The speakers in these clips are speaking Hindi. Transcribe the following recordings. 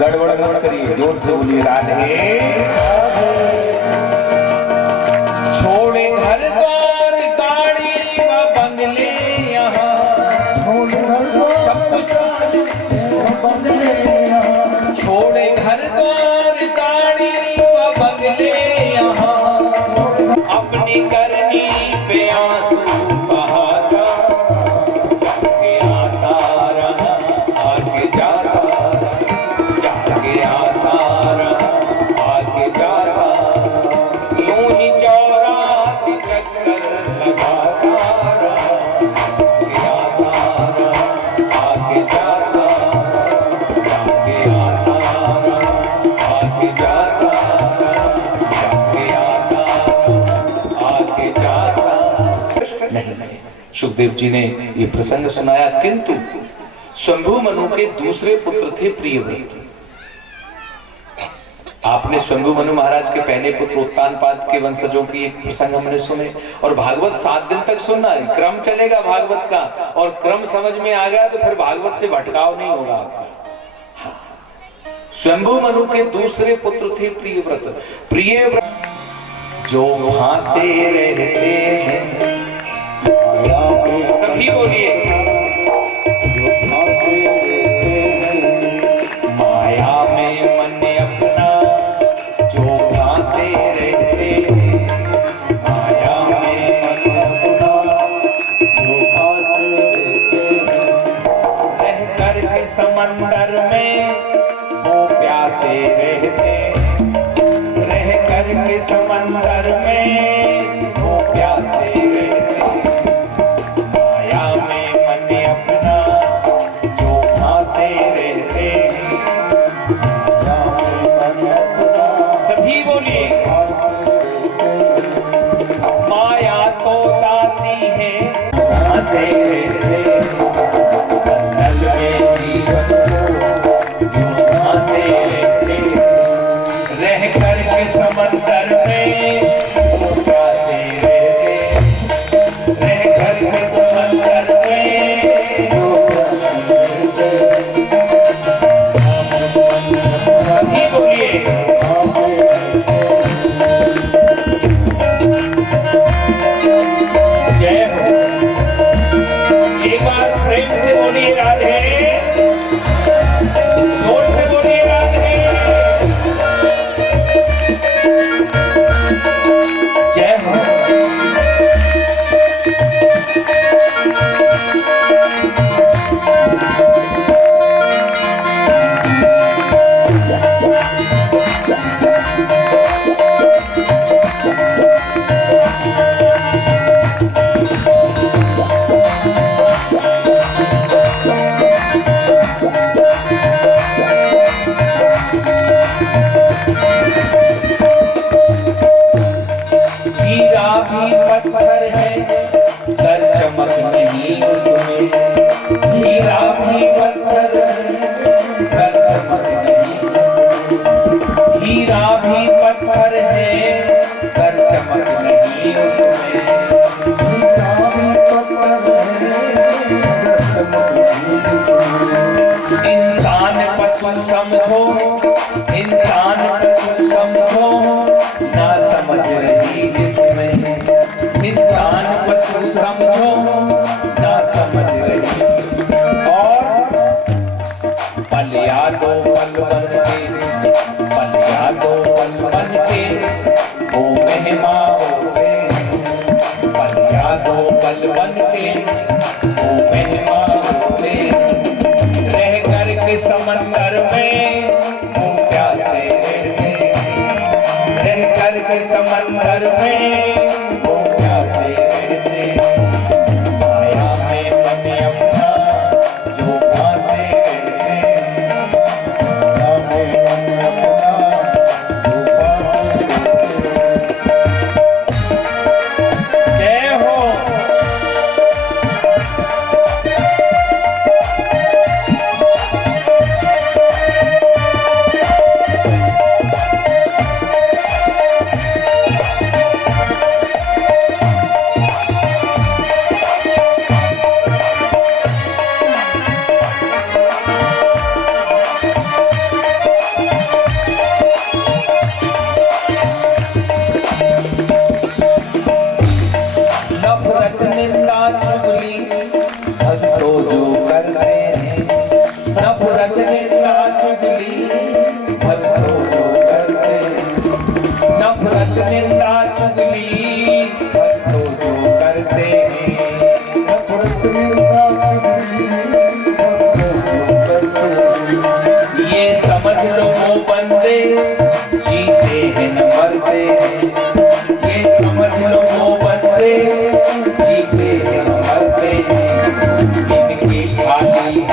गड़बड़ मत करिए, जोर से बोलिए राधे। छोड़े घर द्वार गाड़ी व बंगले यहाँ, सब कुछ छोड़े घर द्वार गाड़ी व बंगले यहाँ, अपनी करनी पे आंसू बहाता, जाके आता रहा आगे जाता, जाके आता रहा आगे जाता, यूं ही 84 चक्कर लगाता रहा, जाके आता रहा आगे जाता, जाके आता रहा आगे जाता, जाके आता आगे जाता। नहीं, सुखदेव जी ने ये प्रसंग सुनाया, किंतु शंभु मनु के दूसरे पुत्र थे प्रियव्रत। आपने शंभु मनु महाराज के पहले पुत्र उत्तानपाद के वंशजों की एक प्रसंग हमने सुने, और भागवत 7 दिन तक सुनना है, क्रम चलेगा भागवत का, और क्रम समझ में आ गया तो फिर भागवत से भटकाव नहीं होगा। शंभु मनु के दूसरे पुत्र थे प्रियव्रत। प्रियव्रत जो वहां से रहते हैं, सभी बोलिए, जो वहां से रहते हैं, माया में मन अपना, जो वहां से रहते हैं, माया में मन अपना, जो वहां से रहते हैं, रह कर के समंदर में वो प्यासे रहते, रह कर के समंदर में वो प्यासे रहते, माया में मन अपना, जो वहां से रहते, माया में मन अपना, सभी बोलिए, माया तो दासी है, वहां से रहते, बंधन में जीवन को, जो वहां से रहते, रह कर के समंदर में वो प्यासे रहते, रह कर के समंदर में वो प्यासे रहते, सभी बोलिए, जय हो। एक बार प्रेम से बोलिए राधे, जोर से बोलिए राधे, जय हो। हीरा भी पत्थर है, कर चमक नहीं उसमें, हीरा भी पत्थर है, कर चमक नहीं, हीरा भी पत्थर है, कर चमक नहीं उसमें, हीरा भी पत्थर है, कर चमक नहीं, इंसान पशु समझो, इंसान पशु समझो, ना समझ रही जिसमें, इंसान पशु समझो, ना समझ रही, और पल यादो पल बन के, पल यादो पल बन के वो महिमा होते, पल यादो पल बन के वो महिमा होते, रह कर के समंदर में वो प्यासे रहते, रह कर के समंदर में वो प्यासे रहते, माया में मन अपना, जो वहां से रहते, माया में मन अपना, जो वहां से रहते, जय हो।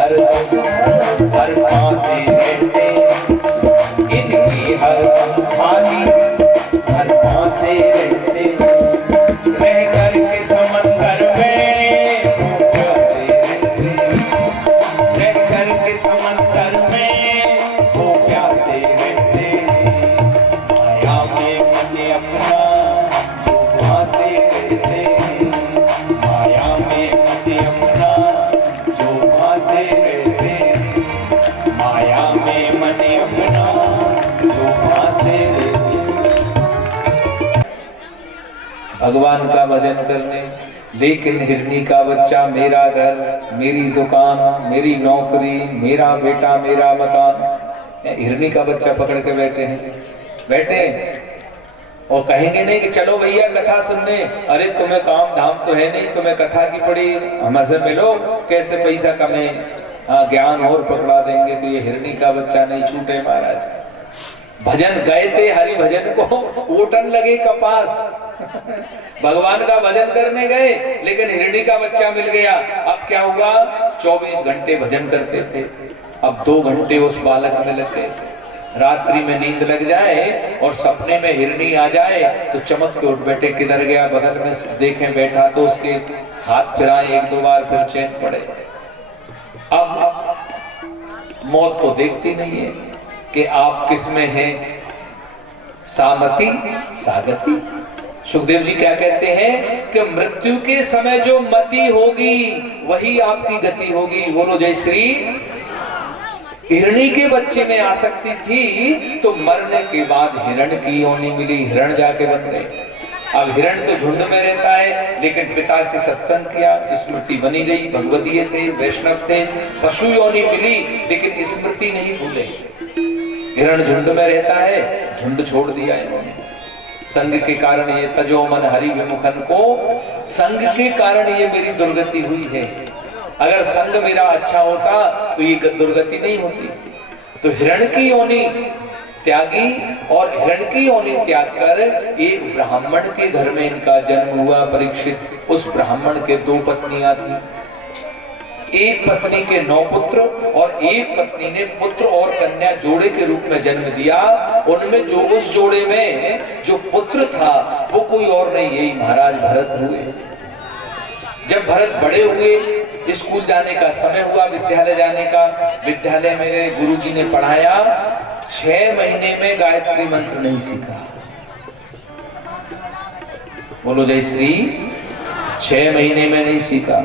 हर हर पासे रहते, इनकी हर संभाली हर पासे रहते, रह करके समंदर में वो प्यासे रहते, रह करके समंदर में वो प्यासे रहते, माया में मन अपना जो फांसे रहते, माया में मन अपना जो फांसे रहते, माया में मन अपना जो फांसे रहते। भगवान का भजन करने, लेकिन हिरनी का बच्चा मेरा घर, मेरी दुकान, मेरी नौकरी, मेरा बेटा, मेरा मकान, हिरनी का बच्चा पकड़ के बैठे हैं, बैठे और कहेंगे नहीं कि चलो भैया कथा सुनने, अरे तुम्हें काम धाम तो है नहीं, तुम्हें कथा की पड़ी, हमसे मिलो कैसे पैसा कमे, ज्ञान और पकड़ा देंगे। तो ये हिरनी का बच्चा नहीं छूटे महाराज। भजन गए थे हरि भजन को, ओटन लगे कपास। भगवान का भजन करने गए लेकिन हिरनी का बच्चा मिल गया। अब क्या हुआ, 24 घंटे भजन करते थे, अब 2 घंटे उस बालक में लगे। रात्रि में नींद लग जाए और सपने में हिरनी आ जाए तो चमक के उठ बैठे, किधर गया, बगल में देखें बैठा तो उसके हाथ फिराए 1-2 बार, फिर चैन पड़े। अब मौत तो देखती नहीं है कि आप किस में हैं, सामति सागति। सुखदेव जी क्या कहते हैं कि मृत्यु के समय जो मति होगी वही आपकी गति होगी। बोलो जय श्री। हिरणी के बच्चे में आसक्ति थी तो मरने के बाद हिरण की योनि मिली, हिरण जाके बन गए। अब हिरण तो झुंड में रहता है लेकिन पिता से सत्संग किया, स्मृति बनी रही, भगवदीय थे, वैष्णव थे, पशु योनि मिली लेकिन स्मृति नहीं भूले। हिरण झुंड में रहता है, झुंड छोड़ दिया इन्होंने। संग के कारण ये तजो मन हरि विमुखन को, संग के कारण ये मेरी दुर्गति हुई है। अगर संग मेरा अच्छा होता तो ये दुर्गति नहीं होती। तो हिरण की योनि त्यागी और हिरण की योनि त्याग कर एक ब्राह्मण के घर में इनका जन्म हुआ। परीक्षित, उस ब्राह्मण के 2 पत्नियां थी, एक पत्नी के 9 पुत्र और एक पत्नी ने पुत्र और कन्या जोड़े के रूप में जन्म दिया। उनमें जो उस जोड़े में जो पुत्र था वो कोई और नहीं, यही महाराज भरत हुए। जब भरत बड़े हुए, स्कूल जाने का समय हुआ, विद्यालय जाने का, विद्यालय में गए, गुरुजी ने पढ़ाया। 6 महीने में गायत्री मंत्र नहीं सीखा। बोलो जय श्री। 6 महीने में नहीं सीखा।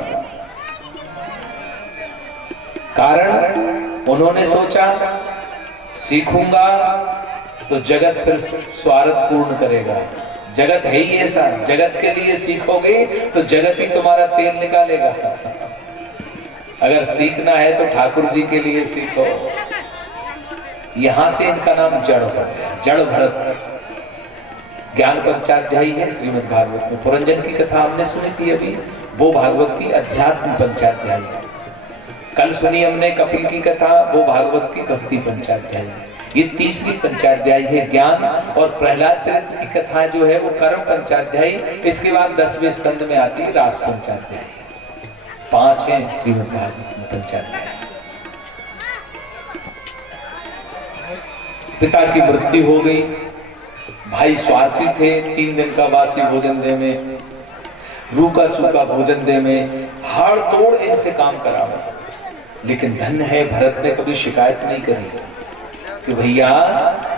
कारण उन्होंने सोचा सीखूंगा तो जगत फिर स्वार्थ पूर्ण करेगा। जगत है ही ऐसा, जगत के लिए सीखोगे तो जगत ही तुम्हारा तेल निकालेगा। अगर सीखना है तो ठाकुर जी के लिए सीखो। यहां से इनका नाम जड़ हो गया, जड़ भरत। ज्ञान पंचाध्यायी है श्रीमद् भागवत में। पुरंजन की कथा हमने सुनी थी अभी, वो भागवत की अध्यात्म पंचाध्यायी है। कल सुनी हमने कपिल की कथा, वो भागवत की भक्ति पंचाध्यायी। ये तीसरी पंचाध्यायी है ज्ञान। और प्रहलाद चरित्र की कथा जो है वो कर्म पंचाध्यायी। इसके बाद 10वें स्कंद में आती है रास पंचाध्यायी। 5 है श्रीमद् भागवत में पंचाध्यायी। पिता की मृत्यु हो गई, भाई स्वार्थी थे, 3 दिन का बासी भोजन दे में, रूखा सूखा भोजन दे में, हाड़ तोड़ इनसे काम करावा। लेकिन धन्य है भरत ने कभी शिकायत नहीं करी कि भैया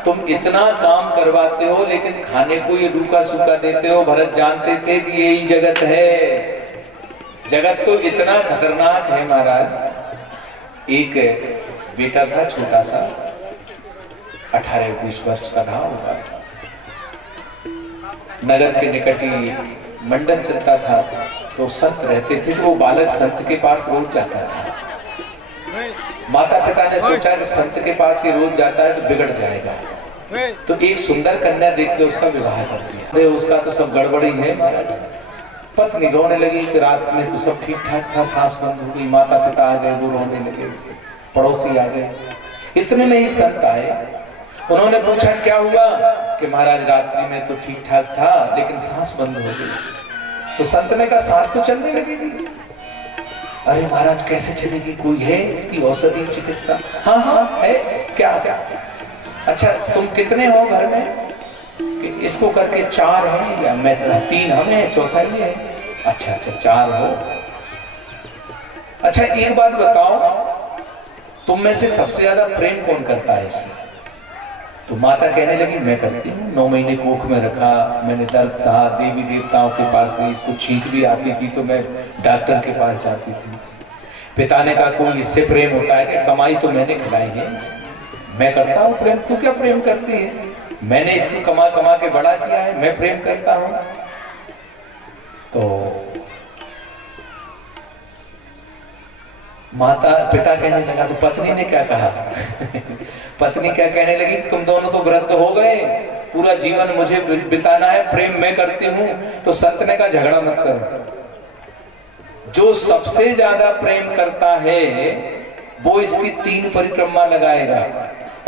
तुम इतना काम करवाते हो लेकिन खाने को ये रूखा सूखा देते हो। भरत जानते थे कि यही जगत है, जगत तो इतना खतरनाक है महाराज। एक बेटा था छोटा सा, 18-20 वर्ष का था, होगा। नगर के निकट ही मंडल चलता था तो संत रहते थे, तो वो बालक संत के पास रोज जाता था। माता पिता ने सोचा कि संत के पास ये रोज जाता है तो बिगड़ जाएगा, तो एक सुंदर कन्या देख के उसका विवाह कर दिया। उसका तो सब गड़बड़ी है महाराज। पत्नी रोने लगी कि रात में तो सब ठीक ठाक था, सांस बंद हो गई, माता पिता आ गए, वो रोने लगे, पड़ोसी आ गए। इतने में ही संत आए। उन्होंने पूछा क्या हुआ? कि महाराज रात्रि में तो ठीक ठाक था लेकिन सांस बंद हो गई। तो संत ने कहा सांस तो चलने लगेगी। अरे महाराज कैसे चलेगी, कोई है इसकी औषधि चिकित्सा? हाँ हाँ है। क्या क्या? अच्छा तुम कितने हो घर में? इसको करके 4 हैं, या मैं 3 हमें, चौथा ही है। अच्छा अच्छा 4 हो। अच्छा एक बात बताओ, तुम में से सबसे ज्यादा प्रेम कौन करता है इससे? तो माता कहने लगी मैं करती हूँ, 9 महीने कोख में रखा, मैंने दर्द सहा, देवी देवताओं के पास गई, इसको छींक भी आती थी तो मैं डॉक्टर के पास जाती थी। पिता ने कहा कोई इससे प्रेम होता है कि कमाई तो मैंने खिलाई है, मैं करता हूँ प्रेम, तू क्या प्रेम करती है? मैंने इसको कमा कमा के बड़ा किया है, मैं प्रेम करता हूं। तो पिता कहने लगा, तो पत्नी ने क्या कहा? पत्नी क्या कहने लगी, तुम दोनों तो व्रत हो गए, पूरा जीवन मुझे बिताना है, प्रेम मैं करती हूं। तो संत ने कहा झगड़ा मत करो, जो सबसे ज्यादा प्रेम करता है वो इसकी 3 परिक्रमा लगाएगा,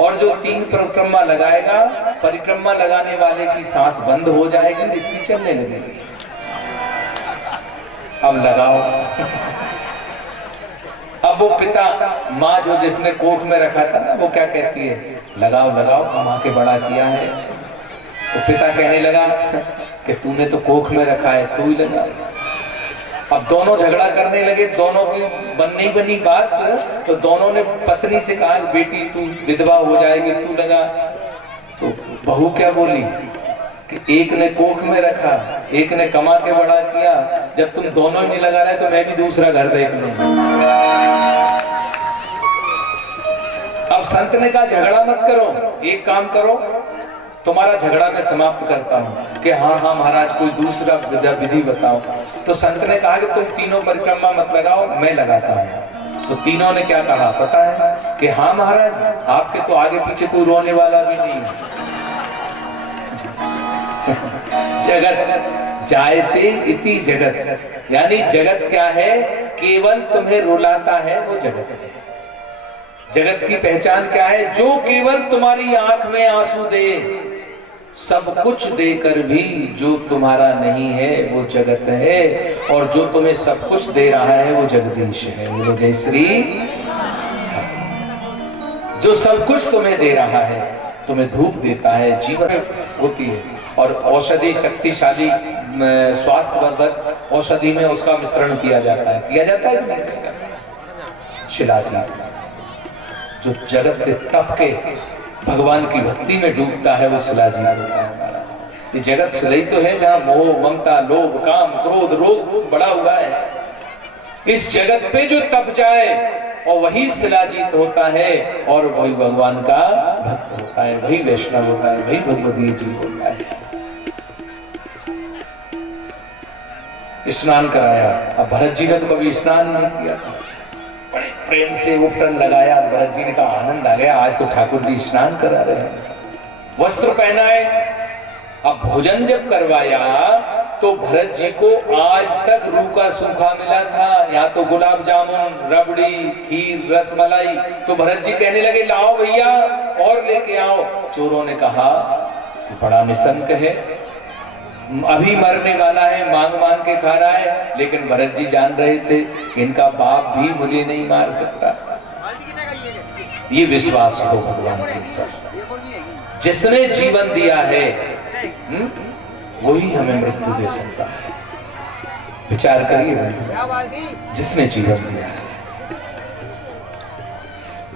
और जो 3 परिक्रमा लगाएगा, परिक्रमा लगाने वाले की सांस बंद हो जाएगी, इसकी चलने लगेगी। अब लगाओ। अब वो पिता माँ जो जिसने कोख में रखा था ना, वो क्या कहती है, लगाओ लगाओ, कमा के बड़ा किया है। तो पिता कहने लगा कि तूने तो कोख में रखा है, तू ही लगा। अब दोनों झगड़ा करने लगे, दोनों की बननी बनी बात। तो दोनों ने पत्नी से कहा बेटी तू विधवा हो जाएगी, तू लगा। तो बहू क्या बोली कि एक ने कोख में रखा, एक ने कमा के बड़ा किया, जब तुम दोनों नहीं लगा रहे तो मैं भी दूसरा घर देख लूंगा। अब संत ने कहा झगड़ा मत करो, एक काम करो, तुम्हारा झगड़ा मैं समाप्त करता हूँ। कि हाँ हाँ महाराज कोई दूसरा विधि बताओ। तो संत ने कहा कि तुम तीनों परिक्रमा मत लगाओ, मैं लगाता हूँ। तो तीनों ने क्या कहा पता है कि हाँ महाराज आपके तो आगे पीछे कोई रोने वाला भी नहीं है। जगत जायते इति जगत, यानी जगत क्या है, केवल तुम्हें रुलाता है वो जगत है। जगत की पहचान क्या है, जो केवल तुम्हारी आंख में आंसू दे, सब कुछ देकर भी जो तुम्हारा नहीं है वो जगत है, और जो तुम्हें सब कुछ दे रहा है वो जगदीश है। वो जय श्री, जो सब कुछ तुम्हें दे रहा है, तुम्हें धूप देता है, जीवन होती है, और औषधि शक्तिशाली स्वास्थ्यवर्धक औषधि में उसका मिश्रण किया जाता है, किया जाता है कि नहीं? शिलाजीत जो जगत से तप के भगवान की भक्ति में डूबता है वो शिलाजीत होता है। ये जगत शिलाई तो है जहाँ मोह ममता लोभ काम क्रोध रोग बड़ा हुआ है। इस जगत पे जो तप जाए और वही शिलाजीत होता है, और वही भगवान का भक्त होता है, वही वैष्णव होता है, वही भगवदीय जीव होता है। स्नान कराया, अब भरत जी ने तो कभी स्नान नहीं किया था, बड़े प्रेम से उपटन लगाया। भरत जी ने कहा आनंद आ गया, आज तो ठाकुर जी स्नान करा रहे हैं। वस्त्र पहनाए, अब भोजन जब करवाया तो भरत जी को आज तक रूखा सूखा मिला था, या तो गुलाब जामुन, रबड़ी, खीर, रसमलाई। तो भरत जी कहने लगे लाओ भैया और लेके आओ। चोरों ने कहा कि बड़ा निसंक है, अभी मरने वाला है, मांग मांग के खा रहा है। लेकिन भरत जी जान रहे थे इनका बाप भी मुझे नहीं मार सकता। ये विश्वास हो भगवान के ऊपर। जिसने जीवन दिया है वही हमें मृत्यु दे सकता है। विचार करिए, जिसने जीवन दिया है।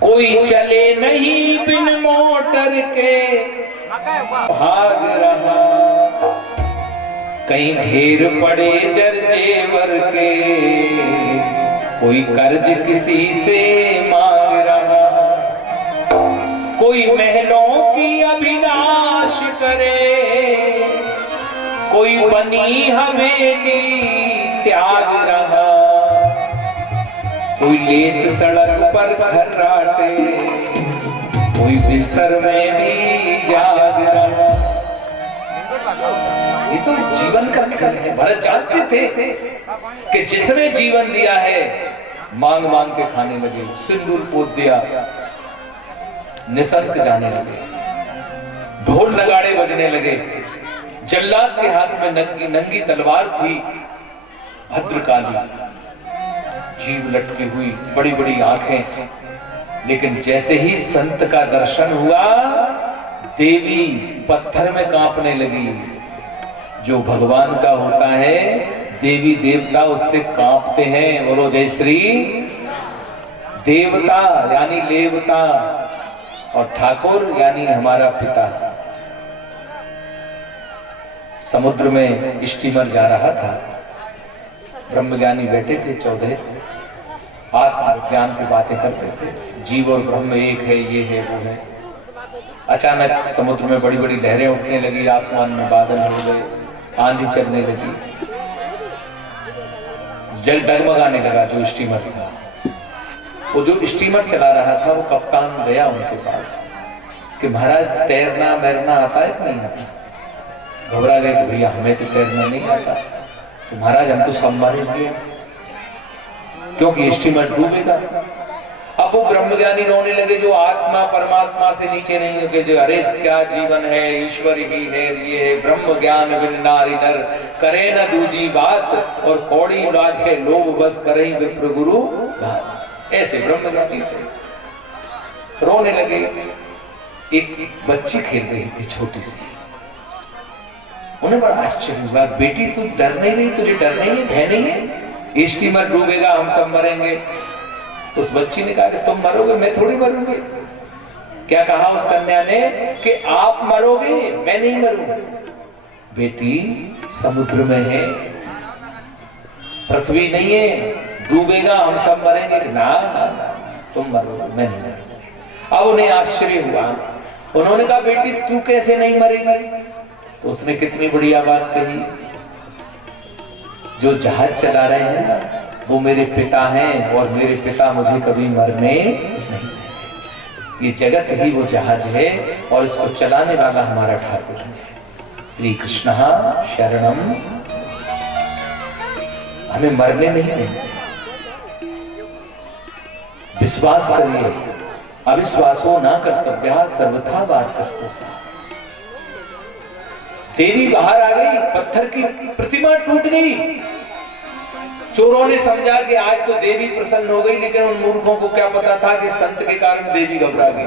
कोई चले नहीं बिन मोटर के भाग रहा, कहीं ढेर पड़े जरजेवर के, कोई कर्ज किसी से मांग रहा, कोई महलों की अभिलाष करे, कोई बनी हवेली त्याग रहा, कोई लेट सड़क पर खर्राटे, कोई बिस्तर में भी जाग रहा। ये तो जीवन का खेल है। भरत जानते थे कि जिसने जीवन दिया है मांग मांग के खाने लगे, सिंदूर पोत दिया, निसंक जाने लगे, ढोल नगाड़े बजने लगे। जल्लाद के हाथ में नंगी तलवार थी भद्रकाली, जीभ लटकी हुई, बड़ी बड़ी आंखें, लेकिन जैसे ही संत का दर्शन हुआ देवी पत्थर में कांपने लगी। जो भगवान का होता है देवी देवता उससे कांपते हैं। बोलो जय श्री। देवता यानी लेवता और ठाकुर यानी हमारा पिता। समुद्र में स्टीमर जा रहा था, ब्रह्मज्ञानी बैठे थे 14, आत्मज्ञान की बातें करते थे, जीव और ब्रह्म एक है, ये है वो है। अचानक समुद्र में बड़ी बड़ी लहरें उठने लगी, आसमान में बादल हो गए, आंधी चलने लगी, जल डगमगाने लगा। जो स्टीमर था, वो जो स्टीमर चला रहा था, वो कप्तान गया उनके पास कि महाराज तैरना मैरना आता है कि नहीं आता? घबरा गए कि भैया हमें तो तैरना नहीं आता। तो महाराज हम तो सब मरेंगे क्योंकि स्टीमर डूबेगा। अब वो ब्रह्मज्ञानी रोने लगे जो आत्मा परमात्मा से नीचे नहीं है, जो अरे क्या जीवन है, ईश्वर ही है, ये है ब्रह्म ज्ञान बिन नारी नर, करे न दूजी बात और कौड़ी लागे लोग बस करे विप्र गुरु बात। ऐसे ब्रह्मज्ञानी थे, रोने लगे। एक बच्ची खेल रही थी छोटी सी, उन्हें बड़ा आश्चर्य हुआ, बेटी तू डर नहीं रही, तुझे डर नहीं है, भय नहीं है, स्टीमर डूबेगा हम सब मरेंगे। उस बच्ची ने कहा कि तुम मरोगे, मैं थोड़ी मरूंगी। क्या कहा उस कन्या ने कि आप मरोगे, मैं नहीं मरूंगा। बेटी समुद्र में है, पृथ्वी नहीं है, डूबेगा हम सब मरेंगे। ना तुम मरोगे, मैं नहीं मरूंगा। अब उन्हें आश्चर्य हुआ, उन्होंने कहा बेटी तू कैसे नहीं मरेगी? तो उसने कितनी बढ़िया बात कही, जो जहाज चला रहे हैं ना वो मेरे पिता हैं और मेरे पिता मुझे कभी मरने नहीं। ये जगत ही वो जहाज है और इसको चलाने वाला हमारा ठाकुर है। श्री कृष्ण शरणम। हमें मरने नहीं देंगे, विश्वास करिए, अविश्वासो ना कर्तव्य सर्वथा वार्तस्तो। देवी बाहर आ गई, पत्थर की प्रतिमा टूट गई। चोरों ने समझा कि आज तो देवी प्रसन्न हो गई, लेकिन उन मूर्खों को क्या पता था कि संत के कारण देवी घबरा गई।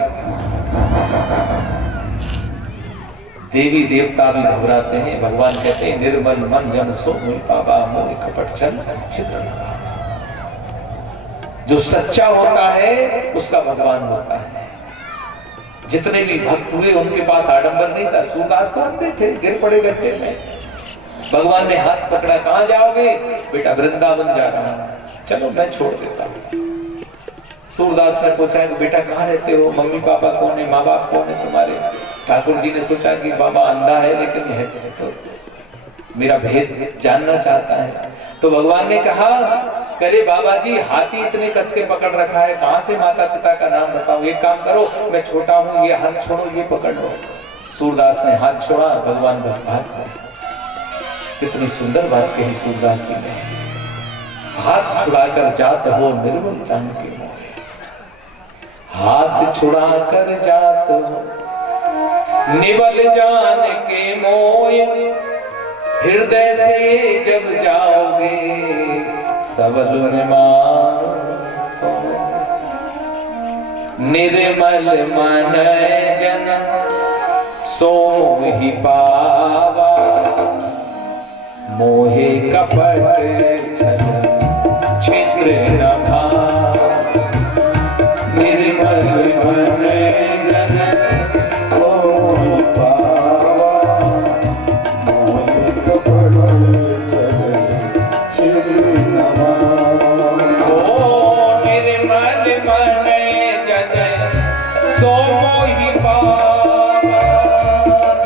देवी देवता भी घबराते हैं। भगवान कहते हैं निर्मल मन जन सो बाबा मोह कपट चल चित्र। जो सच्चा होता है उसका भगवान होता है। जितने भी भक्त हुए उनके पास आडंबर नहीं था, सूरदास तो अंधे थे, गिर पड़े गड्ढे में। भगवान ने हाथ पकड़ा, कहां जाओगे? बेटा वृंदावन जा रहा हूं, चलो मैं छोड़ देता हूं। सूरदास ने पूछा कि बेटा कहां रहते हो, मम्मी पापा कौन है, माँ बाप कौन है तुम्हारे? ठाकुर जी ने सोचा कि बाबा अंधा है लेकिन है तो मेरा भेद जानना चाहता है। तो भगवान ने कहा करे बाबा जी हाथी इतने कस के पकड़ रखा है, कहां से माता पिता का नाम बताऊं? एक काम करो, मैं छोटा हूं, ये हाथ छोड़ो, ये पकड़ लो। सूरदास ने हाथ छोड़ा, भगवान भाग गए। कितनी सुंदर बात कही सूरदास जी ने, हाथ छुड़ाकर जात हो निर्मल जान के मोहे। हाथ छुड़ाकर जात हो निबल जान के मोय, हृदय से जब जाओगे सबल निमान। निर्मल मन जन सो ही पावा, मोहे कपट छल छिद्र न भावा। निर्मल मन जन सो ही पावा, मोहे कपट छल छिद्र न भावा। ओ निर्मल मन जन सो ही पावा,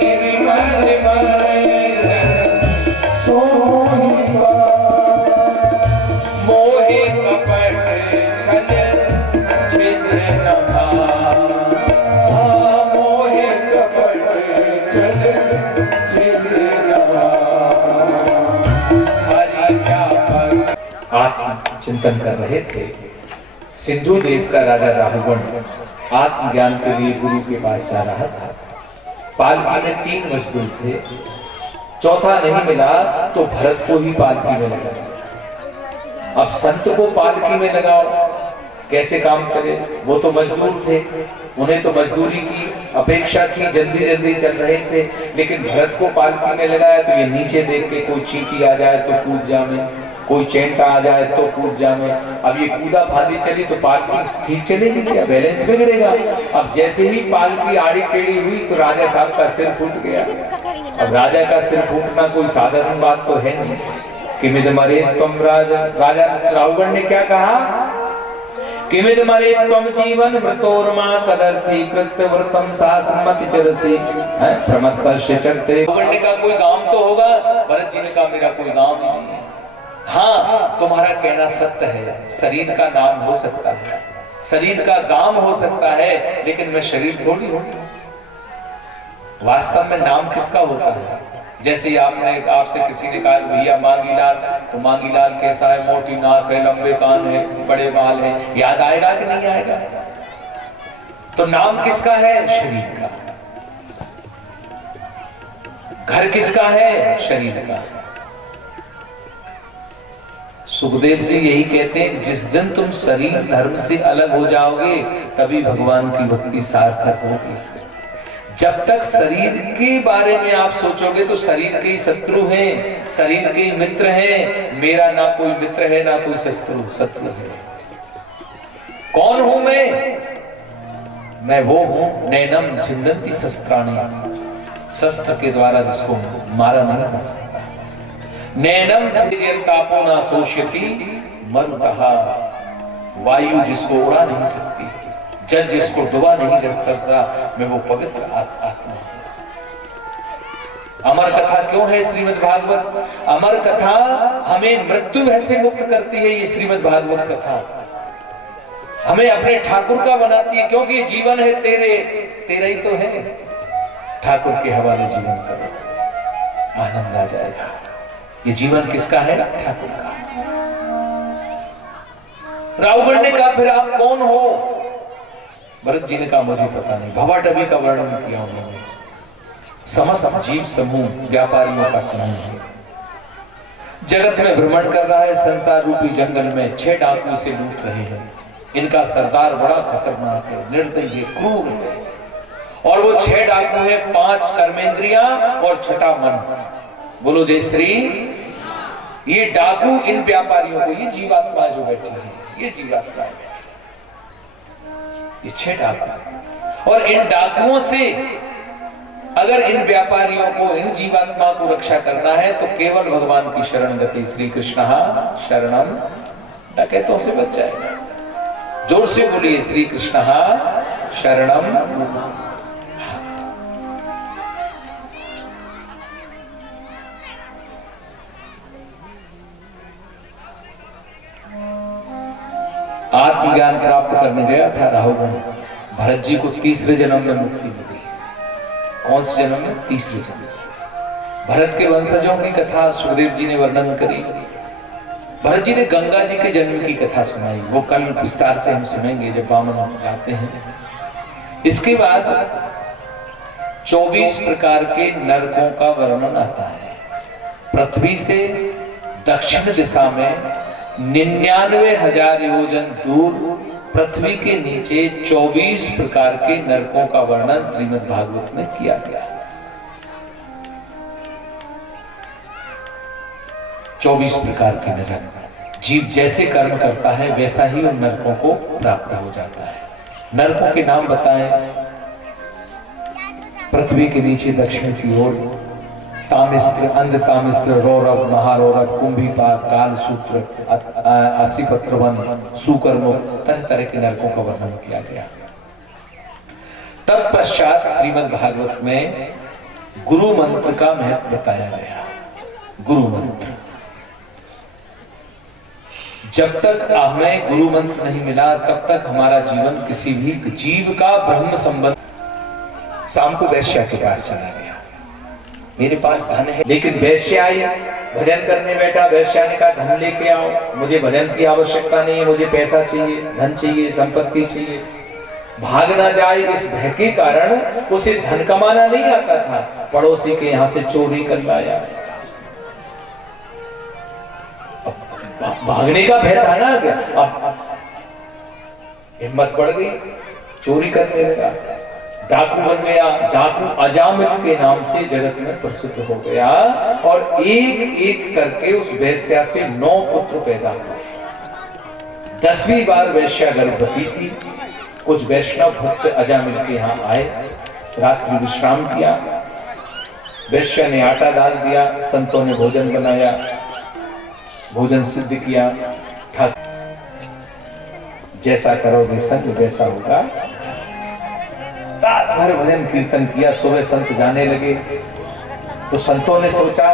निर्मल मन मोहे कपट छल छिद्र न भावा। मोहे कपट छल छिद्र न भावा। आत्म चिंतन कर रहे थे। सिंधु देश का राजा राहुगण आत्मज्ञान के लिए गुरु के पास जा रहा था। पालकी में 3 मजदूर थे, चौथा नहीं मिला तो भरत को ही पालकी में लगा। अब संत को पालकी में लगाओ, कैसे काम चले? वो तो मजदूर थे, उन्हें तो मजदूरी की अपेक्षा थी, जल्दी जल्दी चल रहे थे। लेकिन भरत को पालकी में लगाया तो ये नीचे देख के कोई चींटी आ जाए तो कूद जामे, कोई चेंटा आ जाए तो कूद जामे। अब ये कूदा फादी चली तो पालकी ठीक चलेगी क्या? बैलेंस बिगड़ेगा। अब जैसे ही पालकी आड़ी टेढ़ी हुई तो राजा साहब का सिर फूट गया। अब राजा का सिर फूटना कोई साधारण बात तो है नहीं। किमिद मरे तुम राजा रावण ने क्या कहा? किमिद मरे तुम जीवन मृतोर्मा कदर्थी कृत्य व्रतम सासमति चरसी प्रमत्तस्य चरते। रावण ने कहा कोई गांव तो होगा। भरत जी ने कहा मेरा कोई गांव नहीं है। हाँ, तुम्हारा कहना सत्य है, शरीर का नाम हो सकता है, शरीर का गांव हो सकता है, लेकिन मैं शरीर थोड़ी हूं। वास्तव में नाम किसका होता है? जैसे आपसे किसी ने कहा भैया मांगीलाल, तो मांगीलाल कैसा है? मोटी नाक है, लंबे कान है, बड़े बाल है, याद आएगा कि नहीं आएगा? तो नाम किसका है? शरीर का। घर किसका है? शरीर का। सुखदेव जी यही कहते हैं, जिस दिन तुम शरीर धर्म से अलग हो जाओगे तभी भगवान की भक्ति सार्थक होगी। जब तक शरीर के बारे में आप सोचोगे तो शरीर के ही शत्रु हैं, शरीर के ही मित्र हैं। मेरा ना कोई मित्र है ना कोई शत्रु है। कौन हूं मैं वो हूं नैनम छिन्दन्ति शस्त्राणि, शस्त्र के द्वारा जिसको मारा नहीं जा सकता। नैनम तापो न शोष्यति मरुतः, वायु जिसको उड़ा नहीं सकती, जल जिसको डुबा नहीं जा सकता, मैं वो पवित्र आत्मा। अमर कथा क्यों है श्रीमद् भागवत? अमर कथा हमें मृत्यु भय से मुक्त करती है। ये श्रीमद् भागवत कथा हमें अपने ठाकुर का बनाती है, क्योंकि जीवन है तेरा ही तो है। ठाकुर के हवाले जीवन करो, आनंद आ जाएगा। ये जीवन किसका है? ठाकुर का। रावण ने कहा फिर आप कौन हो? भरत जी ने कहा मुझे पता नहीं। भवाटवी का वर्णन किया उन्होंने। समस्त जीव समूह व्यापारियों का समूह है, जगत में भ्रमण कर रहा है। संसार रूपी जंगल में 6 डाकू इसे लूट रहे हैं। इनका सरदार बड़ा खतरनाक है, निर्दयी है, क्रूर है। और वो 6 डाकू है, 5 कर्मेंद्रियां और 6ठा मन। बोलो जय श्री। ये डाकू इन व्यापारियों को, ये जीवात्मा जो बैठी है, ये जीवात्मा बैठी, ये 6 डाकू। और इन डाकुओं से अगर इन व्यापारियों को, इन जीवात्मा को रक्षा करना है तो केवल भगवान की शरण गति। श्री कृष्ण शरणम, डकैतों से बच जाएगा। जोर से बोलिए श्री कृष्ण शरणम। आत्मज्ञान प्राप्त करने गया था राहुल। भरत जी को तीसरे जन्म में मुक्ति मिली। कौन से जन्म में? तीसरे जन्म। भरत के वंशजों की कथा सुखदेव जी ने वर्णन करी। भरत जी ने गंगा जी के जन्म की कथा सुनाई, वो कल विस्तार से हम सुनेंगे जब वामन जाते हैं। इसके बाद 24 प्रकार के नरकों का वर्णन आता है। पृथ्वी से दक्षिण दिशा में 99,000 योजन दूर पृथ्वी के नीचे 24 प्रकार के नरकों का वर्णन श्रीमद् भागवत में किया गया। 24 प्रकार के नरक। जीव जैसे कर्म करता है वैसा ही उन नरकों को प्राप्त हो जाता है। नरकों के नाम बताएं। पृथ्वी के नीचे दक्षिण की ओर तामिस्त्र, अंध तामिस्त्र, रौरव, महारौरव, कुंभीपाद, कालसूत्र, असिपत्रवन, सुकर्म, तरह तरह के नरकों का वर्णन किया गया। तत्पश्चात श्रीमद् भागवत में गुरु मंत्र का महत्व बताया गया। गुरु मंत्र, जब तक हमें गुरु मंत्र नहीं मिला तब तक हमारा जीवन किसी भी जीव का ब्रह्म संबंध। शाम को वैश्या के पास चला गया, मेरे पास धन है, लेकिन वैश्या आई, भजन करने बैठा। वैश्या ने कहा धन लेके आओ, मुझे भजन की आवश्यकता नहीं है, मुझे पैसा चाहिए, धन चाहिए, संपत्ति चाहिए। भाग ना जाए इस भय के कारण उसे धन कमाना नहीं आता था, पड़ोसी के यहां से चोरी कर लाया। भागने का भय था ना। अब हिम्मत बढ़ गई, चोरी करने लगा, डाकू बन गया। डाकू अजामिल के नाम से जगत में प्रसिद्ध हो गया और एक एक करके उस वैश्या से 9 पुत्र पैदा हुए। 10वीं बार वैश्या गर्भवती थी। कुछ वैष्णव भक्त अजामिल के यहाँ आए, रात्रि विश्राम किया। वैश्या ने आटा डाल दिया, संतों ने भोजन बनाया, भोजन सिद्ध किया। जैसा करोगे संग वैसा होगा। रात भर भजन कीर्तन किया। सुबह संत जाने लगे तो संतों ने सोचा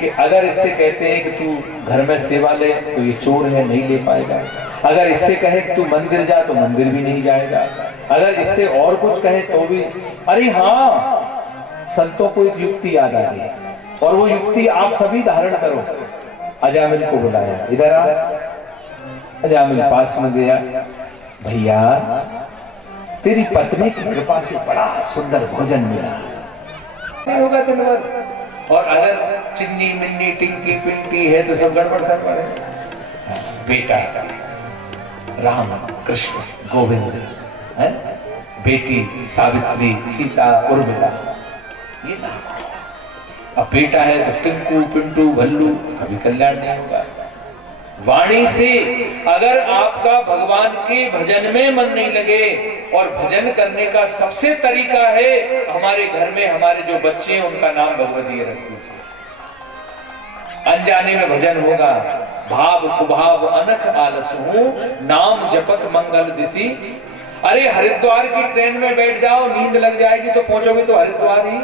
कि अगर इससे कहते हैं कि तू घर में सेवा ले तो ये चोर है, नहीं ले पाएगा। अगर इससे कहे कि तू मंदिर जा तो मंदिर भी नहीं जाएगा। अगर इससे और कुछ कहे तो भी। अरे हाँ, संतों को एक युक्ति याद आ गई और वो युक्ति आप सभी धारण करो। अजामिल को बुलाया, इधर आ। अजामिल पास में गया, भैया तेरी पत्नी की कृपा से बड़ा सुंदर भोजन मिला, नहीं होगा दिन भर। और अगर चिन्नी मिन्नी टिंकी पिंकी है तो सब गड़बड़ सड़बड़ है। बेटा राम कृष्ण गोविंद है, बेटी सावित्री सीता उर्मिला, ये नाम। अब बेटा है तो टिंकू पिंटू भल्लू, कभी कल्याण नहीं होगा। वाणी से अगर आपका भगवान के भजन में मन नहीं लगे, और भजन करने का सबसे तरीका है हमारे घर में हमारे जो बच्चे हैं उनका नाम भगवदीय रख दीजिए। अनजाने में भजन होगा। भाव कुभाव अनख आलस हूं, नाम जपत मंगल दिसी। अरे हरिद्वार की ट्रेन में बैठ जाओ, नींद लग जाएगी तो पहुंचोगे तो हरिद्वार ही।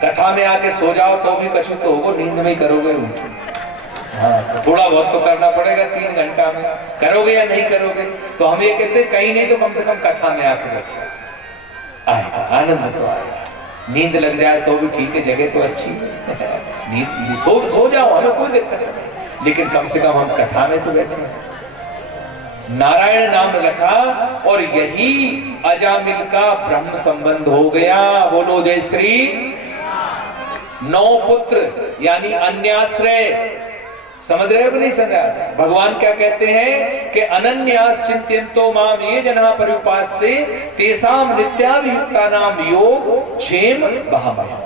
कथा में आके सो जाओ तो भी कछु तो होगा, नींद में ही करोगे। हाँ, थोड़ा बहुत तो करना पड़ेगा 3 घंटा में। करोगे या नहीं करोगे? तो हम ये कहते हैं कहीं नहीं तो कम से कम कथा में आके बैठो, आएगा आनंद तो आएगा। नींद लग जाए तो भी ठीक है, जगह तो अच्छी नींद सो जाओ, हमें कोई दिक्कत नहीं, लेकिन कम से कम हम कथा में तो बैठे। नारायण नाम रखा और यही अजामिल का ब्रह्म संबंध हो गया। बोलो जय श्री। 9 पुत्र यानी अन्याश्रय। समझ रहे हो कि नहीं समझा? भगवान क्या कहते हैं कि अनन्यास चिंत्यन्तो माम ये जना पर्युपास्ते तेसाम नित्याभियुक्तानाम योग क्षेम बहामहि।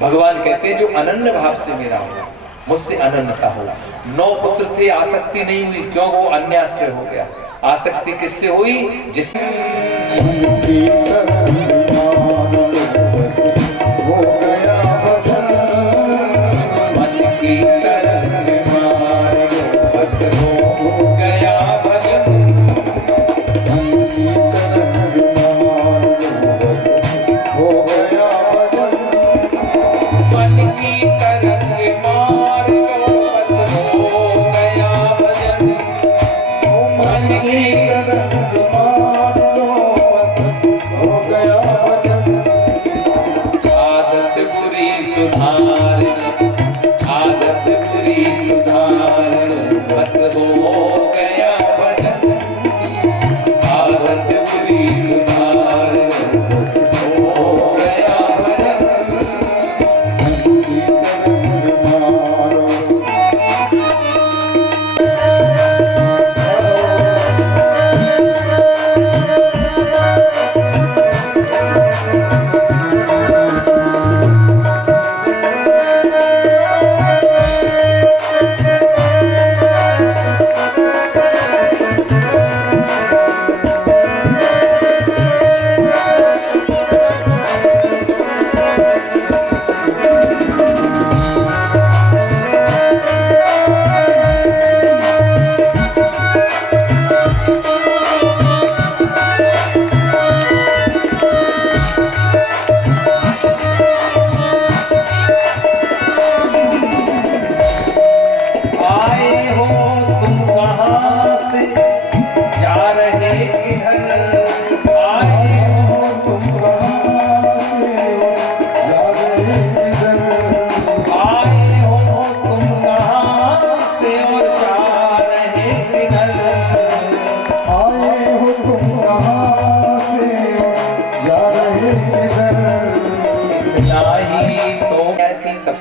भगवान कहते हैं जो अनन्य भाव से मेरा हो, मुझसे अनन्यता हो। 9 पुत्र थे, आसक्ति नहीं हुई, क्यों? वो अन्याश्रय हो गया। आसक्ति किससे हुई? जिससे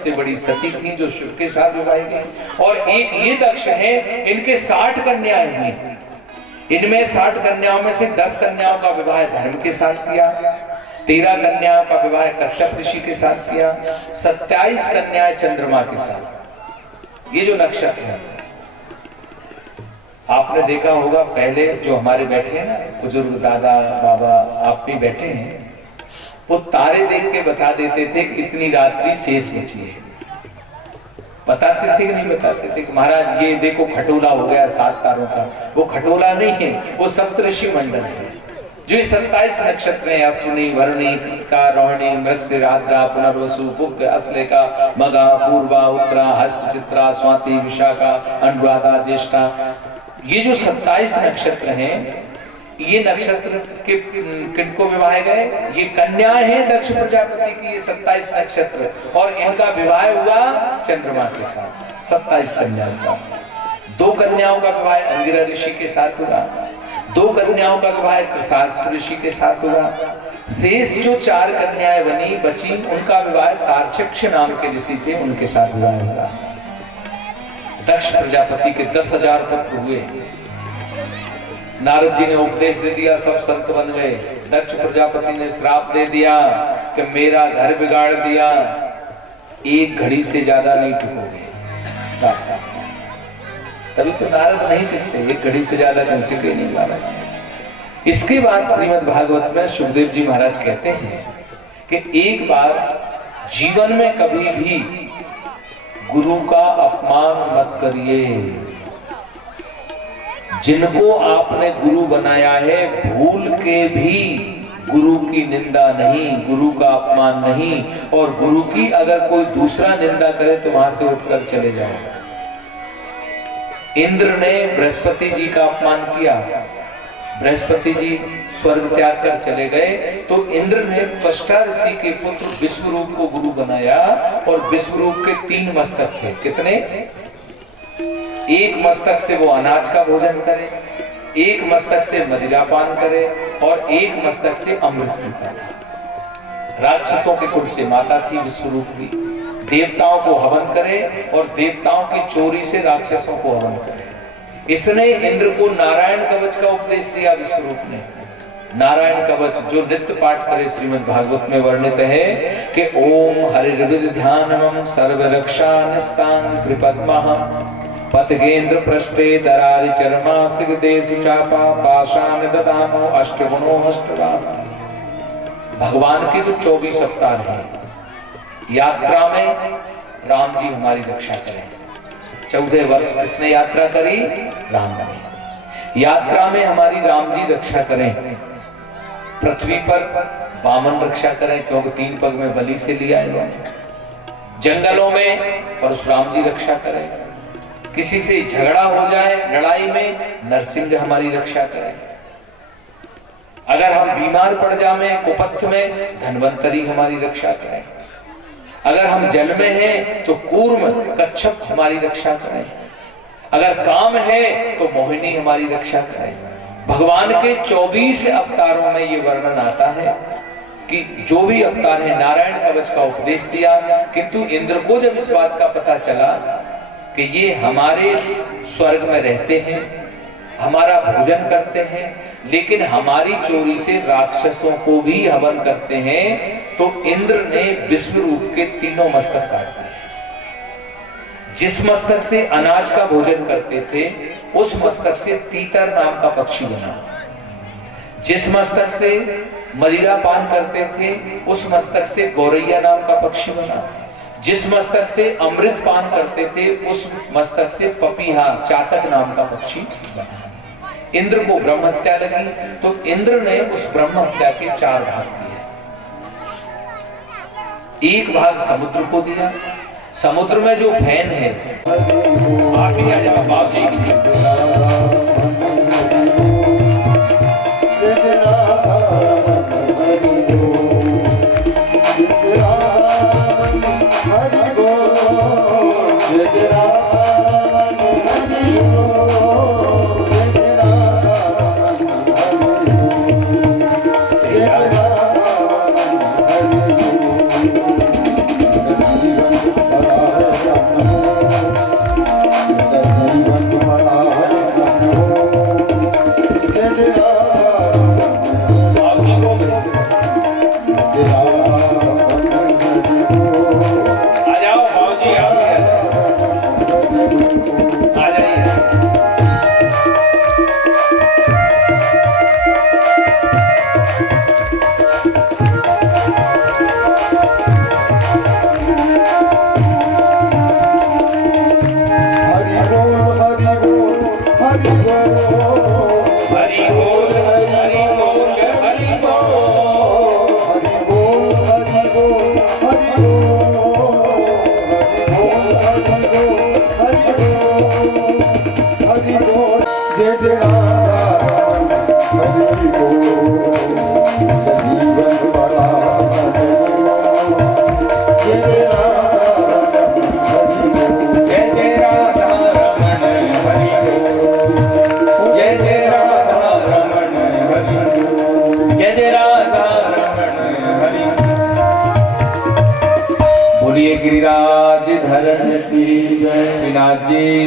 सबसे बड़ी सती थी जो शिव के साथ विवाहित गई। और एक ये दक्ष हैं, इनके 60 कन्याएं हुई। इनमें 60 कन्याओं में से 10 कन्याओं का विवाह धर्म के साथ किया, 13 कन्याओं का विवाह कश्यप ऋषि के साथ किया, 27 कन्याएं चंद्रमा के साथ। ये जो नक्षत्र है, आपने देखा होगा पहले जो हमारे बैठे हैं ना बुजुर्ग, दादा बाबा, आप भी बैठे हैं, वो तारे देख के बता देते थे कि इतनी रात्रि शेष बची है। बताते थे कि नहीं बताते थे कि महाराज ये देखो खटोला हो गया 7 तारों का। वो खटोला नहीं है, वो सप्तऋषि मंडल है। जो ये 27 नक्षत्र हैं, अश्विनी, भरणी, कृतिका, रोहिणी, मृगशिर, आद्रा, पुनर्वसु, पुष्य, अश्लेषा, मघा, पूर्वा, उत्तरा, हस्त, चित्रा, स्वाति, विशाखा, अनुराधा, ज्येष्ठा, ये जो 27 नक्षत्र हैं, ये नक्षत्र के किनको विवाह गए? ये कन्याएं हैं दक्ष प्रजापति की, ये 27 नक्षत्र, और इनका विवाह हुआ चंद्रमा के साथ। 27 कन्याओं का, 2 कन्याओं का विवाह अंगिरा ऋषि के साथ हुआ, 2 कन्याओं का विवाह प्रसाद ऋषि के साथ हुआ। शेष जो 4 कन्याएं बची, उनका विवाह तार्क्षक्ष नाम के ऋषि थे, उनके साथ विवाह हुआ। दक्ष प्रजापति के 10,000 पुत्र हुए। नारद जी ने उपदेश दे दिया, सब संत बन गए। दक्ष प्रजापति ने श्राप दे दिया कि मेरा घर बिगाड़ दिया, 1 घड़ी से ज्यादा नहीं टिकोगे। तभी तो नारद नहीं टिकते, 1 घड़ी से ज्यादा टिके नहीं महाराज। इसके बाद श्रीमद् भागवत में सुखदेव जी महाराज कहते हैं कि एक बार जीवन में कभी भी गुरु का अपमान मत करिए। जिनको आपने गुरु बनाया है, भूल के भी गुरु की निंदा नहीं, गुरु का अपमान नहीं, और गुरु की अगर कोई दूसरा निंदा करे तो वहां से उठकर चले जाओ। इंद्र ने बृहस्पति जी का अपमान किया, बृहस्पति जी स्वर्ग त्याग कर चले गए, तो इंद्र ने त्वष्टा ऋषि के पुत्र विश्वरूप को गुरु बनाया, और विश्वरूप के 3 मस्तक थे। कितने? 1 मस्तक से वो अनाज का भोजन करे, 1 मस्तक से मदिरा पान करे, और 1 मस्तक से अमृत पीता था। राक्षसों के कुल से माता थी विश्वरूप की, देवताओं को हवन करे और देवताओं की चोरी से राक्षसों को हवन करे। इसने इंद्र को नारायण कवच का उपदेश दिया विश्वरूप ने। नारायण कवच जो नित्य पाठ करे, श्रीमद् भागवत में वर्णित है कि ओम हरिर्विद ध्यानमं सर्व रक्षा निस्तां त्रिपद्महं पतगेंद्र पृष्ठे दरारि चरमा सिगदेशु चापा पाषाण ददानो अष्टगुणो अष्टवाम। भगवान के तो 24 अवतार हैं। यात्रा में राम जी हमारी रक्षा करें। 14 वर्ष किसने यात्रा करी? राम ने। यात्रा में हमारी राम जी रक्षा करें। पृथ्वी पर वामन रक्षा करें, क्योंकि 3 पग में बलि से लिया इन्होंने। जंगलों में परशुराम जी रक्षा करें। किसी से झगड़ा हो जाए लड़ाई में, नरसिंह हमारी रक्षा करें। अगर हम बीमार पड़ जाए कुपथ में, धन्वंतरी हमारी रक्षा करें। अगर हम जल में हैं तो कूर्म कच्छप हमारी रक्षा करें। अगर काम है तो मोहिनी हमारी रक्षा करें। भगवान के 24 अवतारों में ये वर्णन आता है कि जो भी अवतार है नारायण कवच का उपदेश दिया, किंतु इंद्र को जब इस बात का पता चला कि ये हमारे स्वर्ग में रहते हैं, हमारा भोजन करते हैं, लेकिन हमारी चोरी से राक्षसों को भी हवन करते हैं, तो इंद्र ने विश्वरूप के 3 मस्तक काट दिए। जिस मस्तक से अनाज का भोजन करते थे, उस मस्तक से तीतर नाम का पक्षी बना। जिस मस्तक से मदिरा पान करते थे, उस मस्तक से गौरैया नाम का पक्षी बना। जिस मस्तक से अमृत पान करते थे, उस मस्तक से पपीहा चातक नाम का पक्षी बना। इंद्र को ब्रह्म हत्या लगी, तो इंद्र ने उस ब्रह्म हत्या के 4 भाग दिए। 1 भाग समुद्र को दिया। समुद्र में जो फैन है, आगे आ जाओ बाप जी।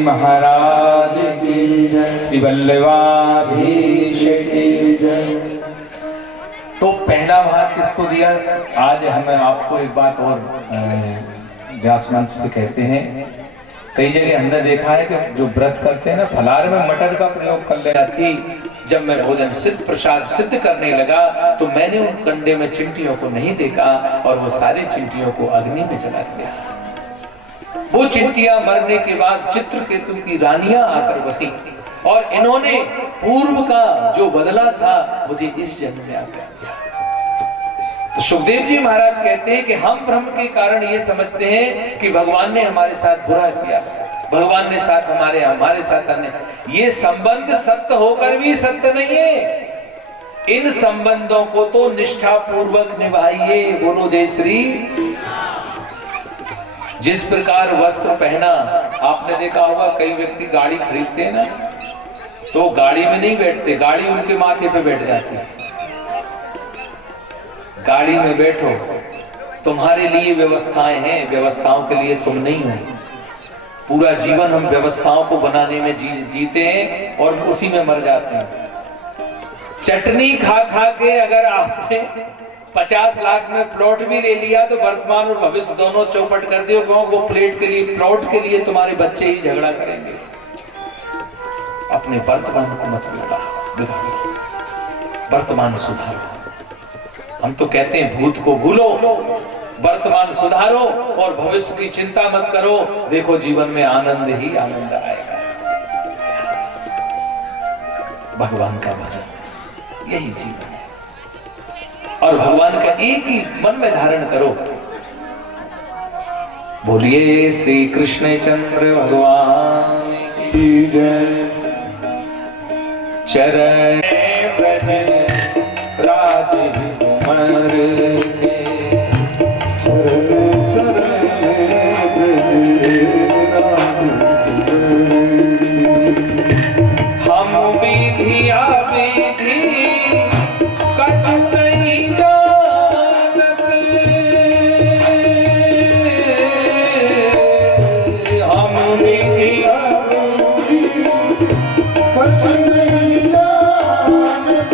महाराज की जय, श्री वल्लभाधीश की जय। तो पहला भाग किसको दिया? आज हमें आपको एक बात और व्यास मंच से कहते हैं, कई जगह हमने देखा है कि जो व्रत करते हैं ना, फलाहार में मटर का प्रयोग कर लेना थी। जब मैं भोजन सिद्ध प्रसाद सिद्ध करने लगा तो मैंने उन कंडे में चिंटियों को नहीं देखा और वो सारे चिंटियों को अग्नि में जला दिया। वो चिंटियां मरने के बाद चित्रकेतु की रानियां आकर बसी और इन्होंने पूर्व का जो बदला था मुझे इस जन्म में आकर दिया। तो सुखदेव जी महाराज कहते हैं कि हम ब्रह्म के कारण ये समझते हैं कि भगवान ने हमारे साथ बुरा किया, भगवान ने साथ हमारे साथ अन्य। ये संबंध सत्य होकर भी सत्य नहीं है। इन संबंधों को तो निष्ठा पूर्वक निभाइए। बोलो जय श्री। जिस प्रकार वस्त्र पहना, आपने देखा होगा कई व्यक्ति गाड़ी खरीदते हैं ना, तो गाड़ी में नहीं बैठते, गाड़ी उनके माथे पे बैठ जाती है। गाड़ी में बैठो, तुम्हारे लिए व्यवस्थाएं हैं, व्यवस्थाओं के लिए तुम नहीं हो। पूरा जीवन हम व्यवस्थाओं को बनाने में जीते हैं और उसी में मर जाते हैं। चटनी खा खा के अगर आपने 50 लाख में प्लॉट भी ले लिया तो वर्तमान और भविष्य दोनों चौपट कर दियो। वो प्लेट के लिए, प्लॉट के लिए तुम्हारे बच्चे ही झगड़ा करेंगे। अपने वर्तमान को मत बिगाड़ो, वर्तमान सुधारो। हम तो कहते हैं भूत को भूलो, वर्तमान सुधारो और भविष्य की चिंता मत करो। देखो जीवन में आनंद ही आनंद आएगा। भगवान का भजन यही जीवन है और भगवान का एक ही मन में धारण करो। बोलिए श्री कृष्ण चंद्र भगवान की जय। चरण ब्रज राज कुमार के, हम विधिया विधि कछु नहीं जानत, हम विधिया कछु नहीं जानत,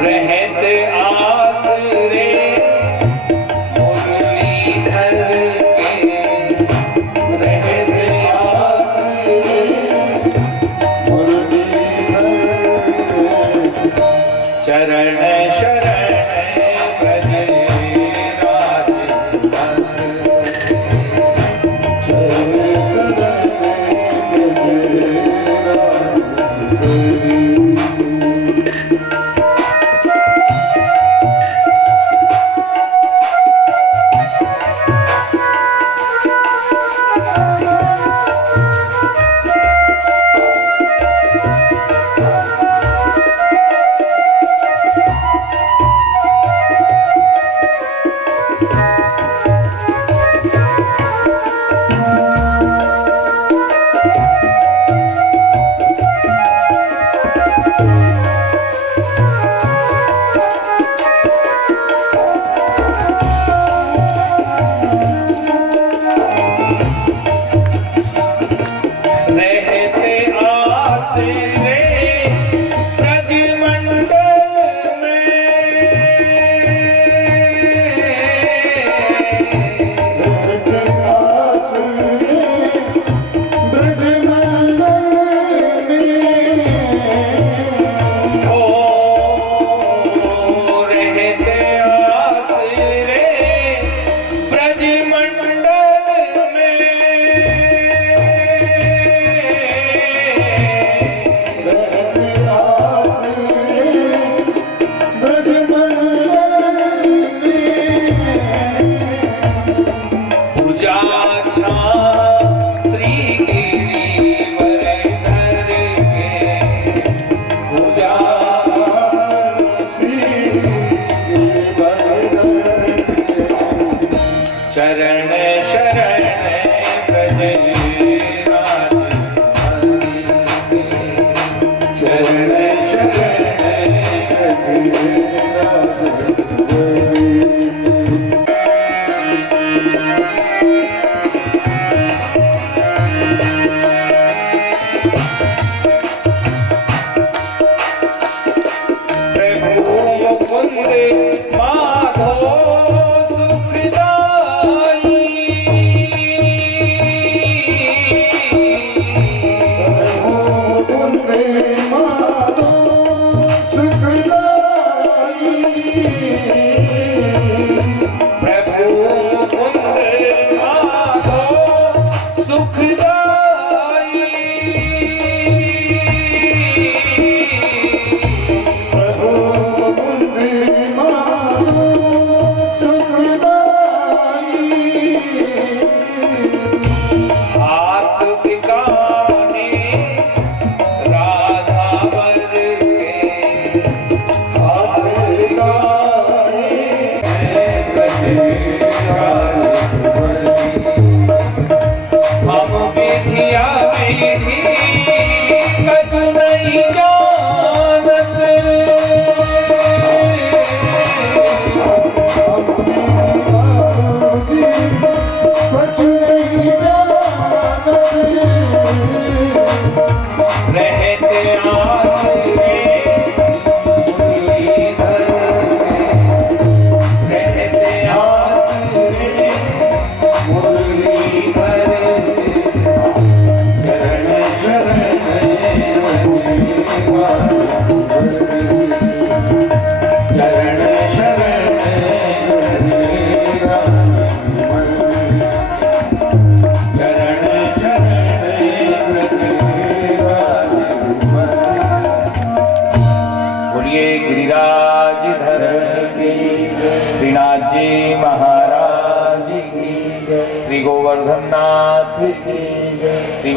रहत आसरे मुरलीधर के, रहत आसरे मुरलीधर के, चरण शरण ब्रज राज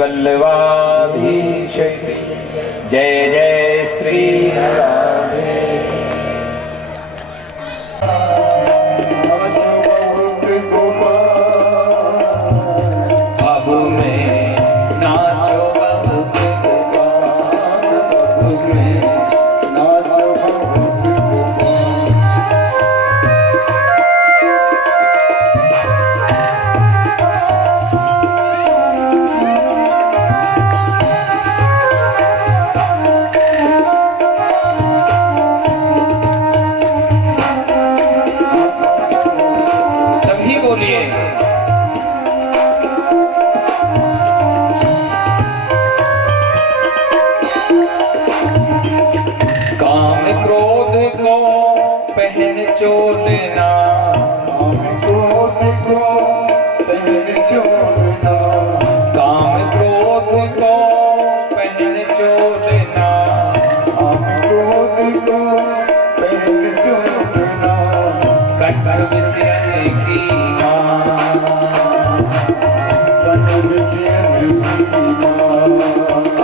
वल्लभाधीश जय जय श्री राधे। अब मैं नाचो बहुत चोदना क्रोध को पहन चोदना काम क्रोध को पहन चोदना क्रोध को पहन चोदना कटक विषय की कटक विषय की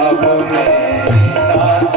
अब मैं नाचो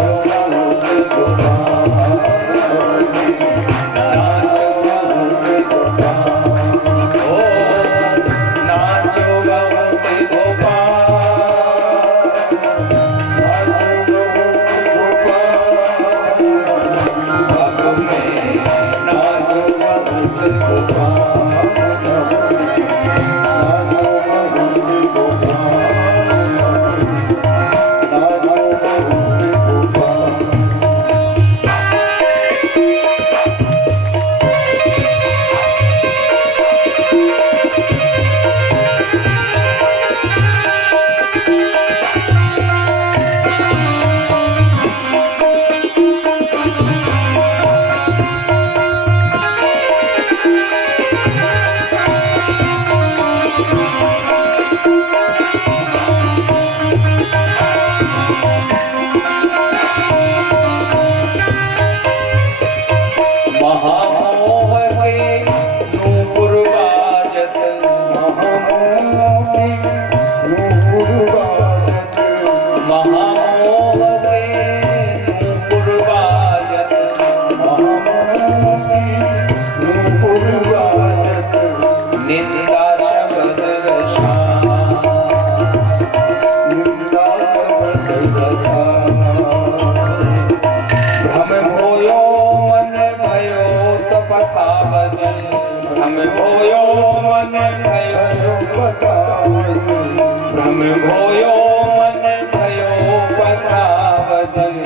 भ्रम भयो मन भयो पथावदन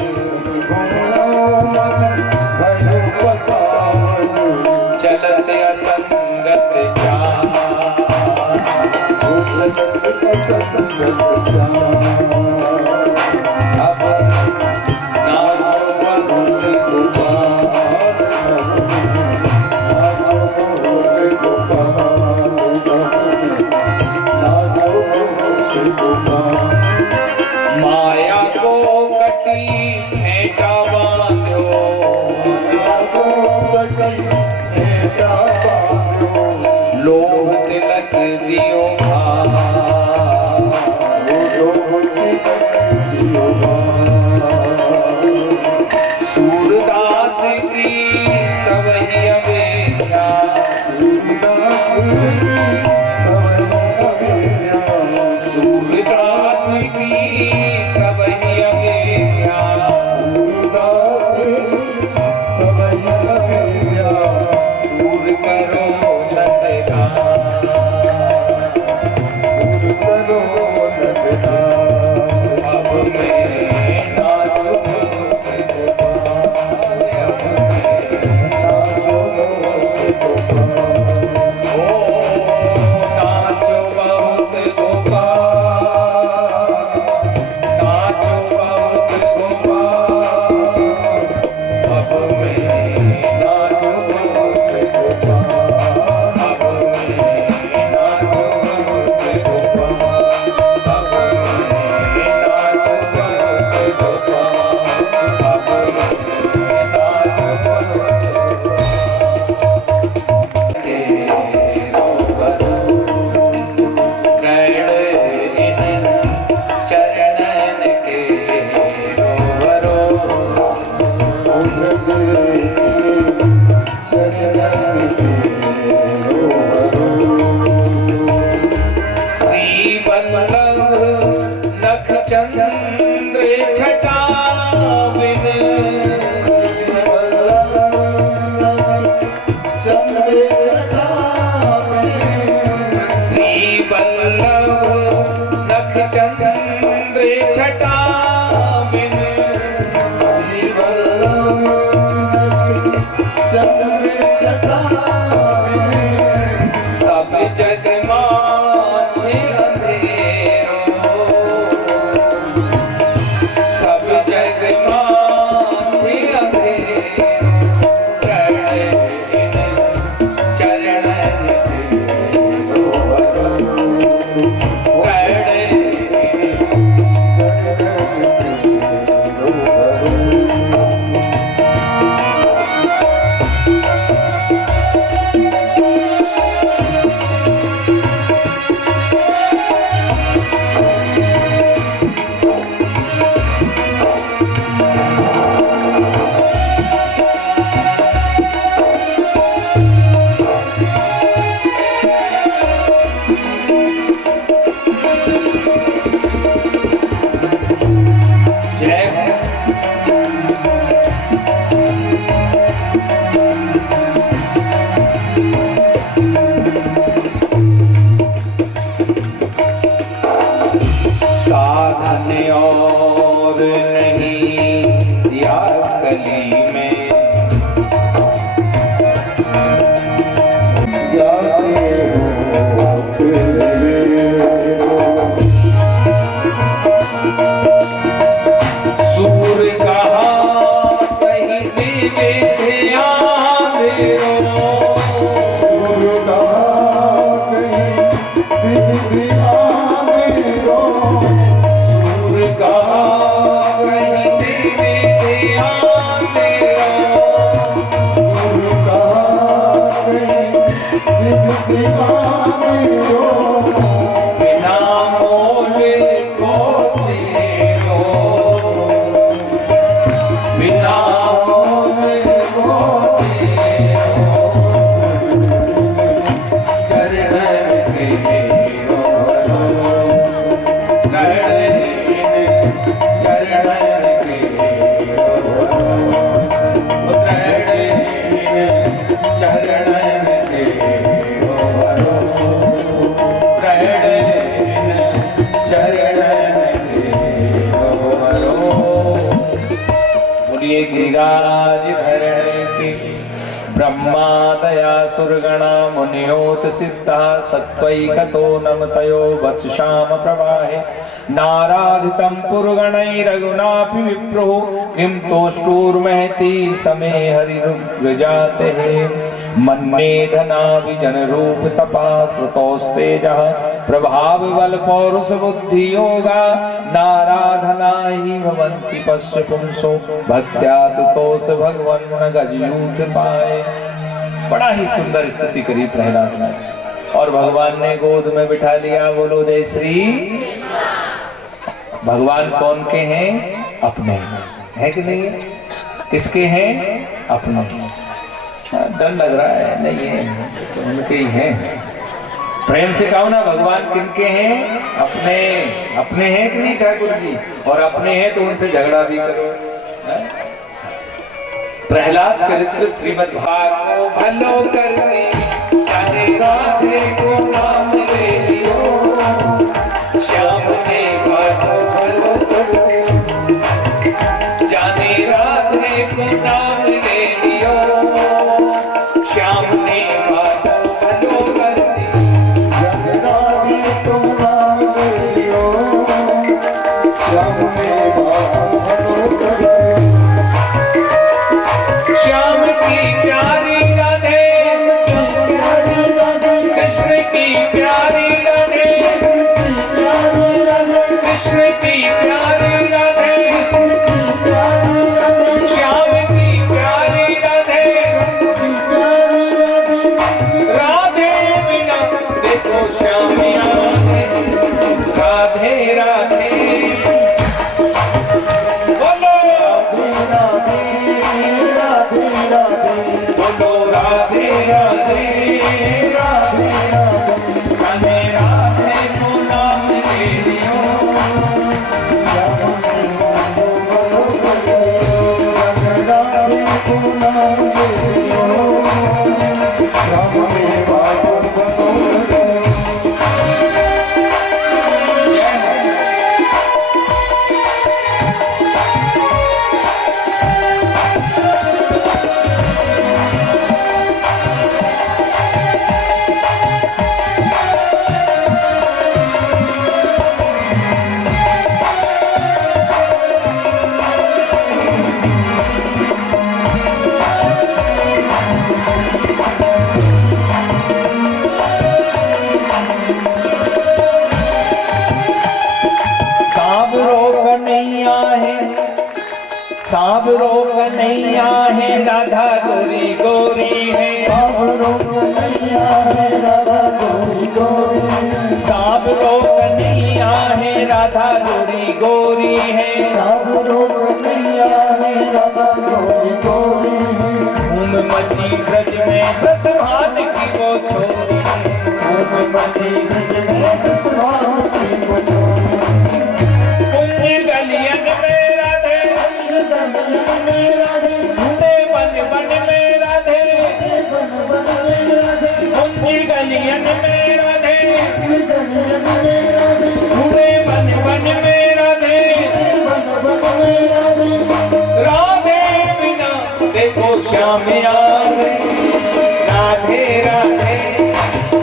चलत असंगत माया को कटी फेंटा बांधो लोभ तिलक दियो गिरिराज धरण के ब्रह्मा दया सुरगणा मुनियोत सिद्धा सत्वैकतो नमतयो वत्साम प्रवाहे नाराधितं पुरगणैरघुनापि विप्रो किं तोष्टुर्महति समे हरिरुग्रजाते मन्ये धनाभिजन रूप तपा श्रुतोस्तेजः प्रभाव बल पौरुष बुद्धि योगा नाराधना ही भवन्ति पश्य पुंसो भक्त्या तुतोष भगवन गजयूथ पाए। बड़ा ही सुंदर स्तुति करी प्रहलाद ने और भगवान ने गोद में बिठा लिया। बोलो जय श्री। भगवान कौन के हैं? अपने है कि नहीं है? किसके हैं? अपने। डर लग रहा है? नहीं है, तो उनके ही हैं। प्रेम से कहो ना, भगवान किनके हैं? अपने। अपने हैं कि नहीं ठाकुर जी? और अपने हैं तो उनसे झगड़ा भी करो। प्रहलाद चरित्र श्रीमद् भागवत भलो करते चाहे राधे को नाम ले लियो श्याम ने भागो भलो करते जाने राधे को नाम ले लियो श्याम ने भागो भलो करते जाने राधे को नाम ले लियो श्याम ने भागो भलो करते श्याम की प्यारी राधे कृष्ण की प्यारी राधे कृष्ण की प्यारी राधे श्याम की प्यारी राधे राधे बिना देखो श्याम राधे राधे बोलो राधे राधे राधे राधे राधे को नाम ले लियो राधे को नाम ले लियो राम में भागवत सांवरो कन्हैया है राधा गोरी गोरी है सांवरो कन्हैया है राधा गोरी गोरी सांवरो कन्हैया है राधा गोरी गोरी है सांवरो कन्हैया है राधा गोरी गोरी धूम मची ब्रज में ब्रजभान की वो छोरी धूम मची ब्रज में ब्रजभान की वो छोरी कुंज गलियन में राधे ढूंढे बन बन में राधे कुंज गलियन में राधे ढूंढे बन बन में राधे राधे बिना देखो श्याम यार राधे राधे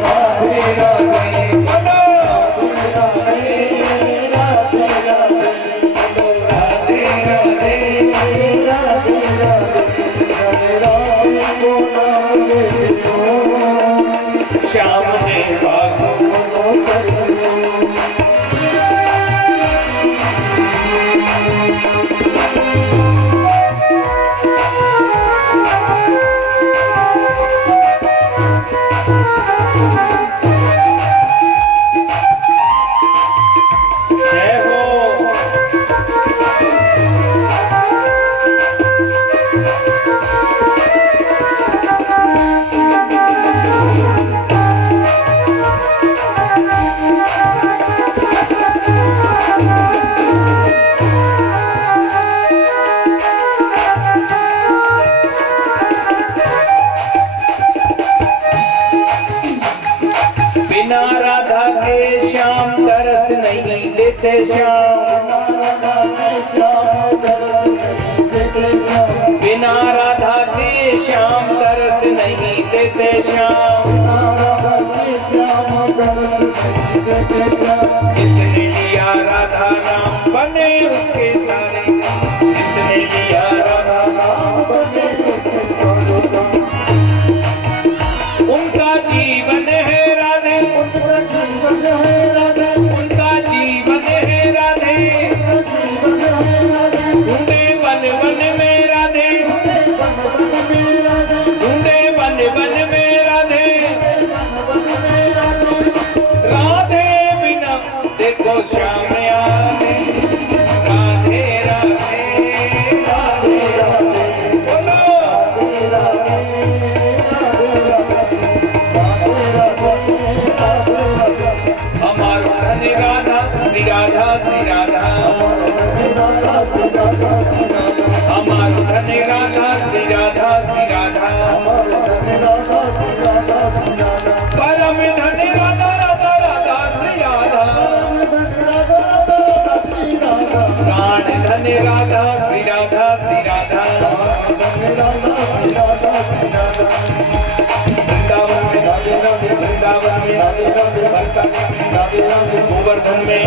राधे राधे बोलो राधे राधे राधे राधे श्याम ने बिना राधा के श्याम तरस नहीं देते श्याम बिना राधा के श्याम तरस नहीं देते श्याम जिसने लिया राधा नाम बने उसके सारे जिसने लिया राधा नाम बने उनका जीवन है राधे उनका जीवन है राधे ढूंढे बन बन में राधे ढूंढे बन बन में राधे राधे बिना देखो श्याम यारे राधे राधे राधे राधे बोलो हमारा धन राधा श्री राधा श्री राधा हमारा धन राधा श्री राधा श्री राधा परम धन राधा राधा राधा श्री राधा प्राण धन राधा श्री राधा श्री राधा वृंदावन में गोवर्धन में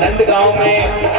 नंदगांव में